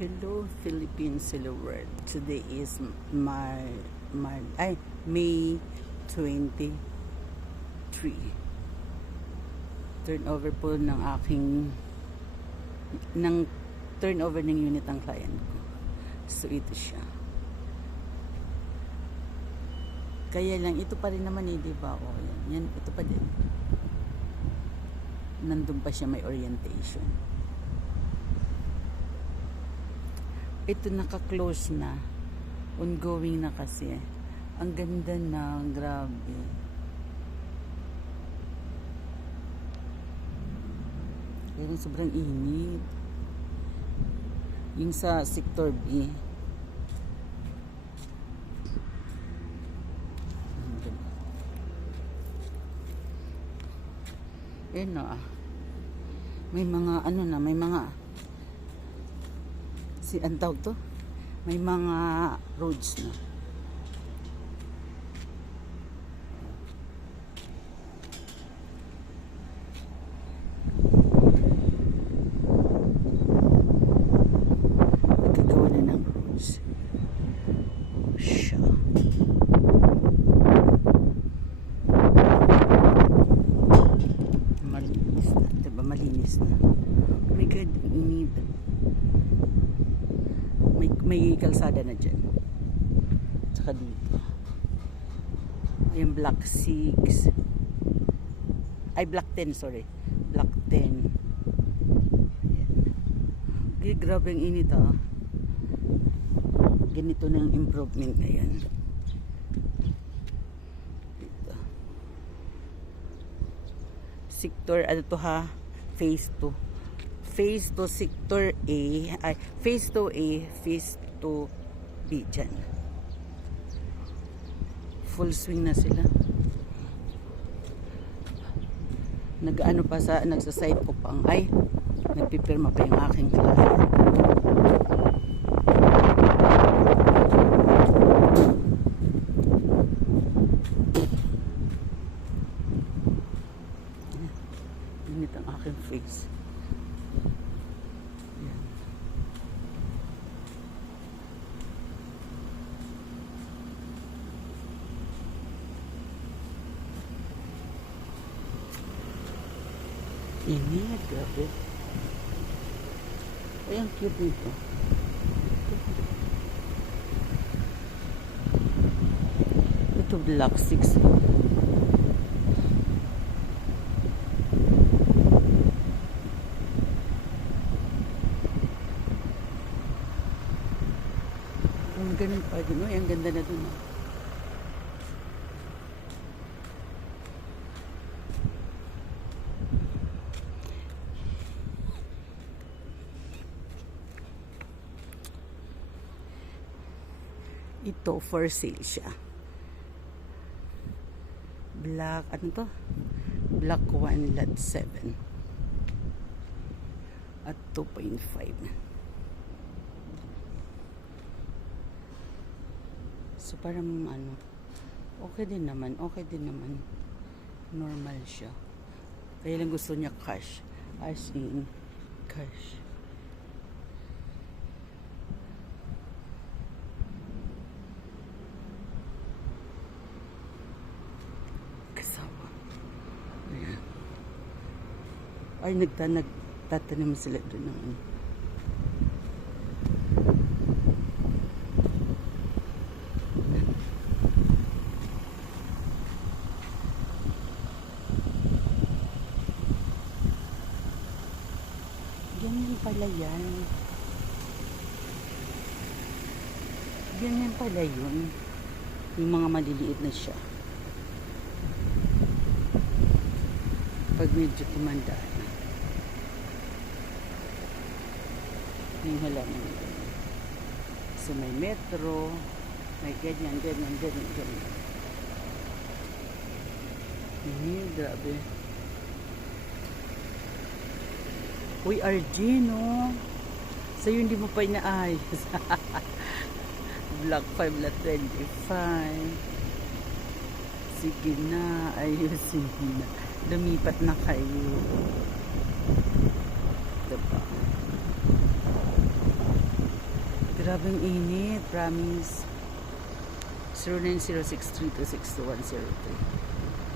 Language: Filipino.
Hello Philippines, hello world. Today is May 23. Turnover po ng turnover ng unit ang client ko. So ito siya. Kaya lang ito pa rin naman di ba? O yan, ito pa din. Nandun pa siya may orientation. Ito naka-close na, ongoing na kasi. Ang ganda na, grabe. Pero sobrang init. Yung sa sector B. Ayan na. May mga may mga ang tawag to? May mga roads na. Nagkagawa na ng roads. Siya. Malinis na. Diba malinis na? Oh my God, init. May kalsada na dyan. Tsaka dito. Yung block 6. Block 10, sorry. Block 10. Ayan. Okay, grabe ang init Ganito na yung improvement ngayon. Dito. Sector, phase 2. Phase 2 sector A, phase 2A, phase 2B dyan. Full swing na sila. Nagsasite ko pang, nagpipirma pa yung aking client. Init ang aking face. Init, grabe. Ay, ang cute nito. Ito, block 6. Ang ganun pa din. Ay, ang ganda na dun. Ito, for sale siya. Block, Block 1, lot 7. At 2.5. So, parang okay din naman. Normal siya. Kaya lang gusto niya cash. As in, cash. Ay, nagtatanim sila doon ng ganyan pala yan. Ganyan pala yun. Yung mga maliliit na siya. Pag medyo tumanda na. Yung halaman. So may metro, may ganyan. Grabe. Uy, RG, no? Sa'yo hindi mo pa inaayos. Block 5 lot 25. Sige na, ayusin na. Lumipat na kayo. Diba? Grabing init, promise. 090632620103.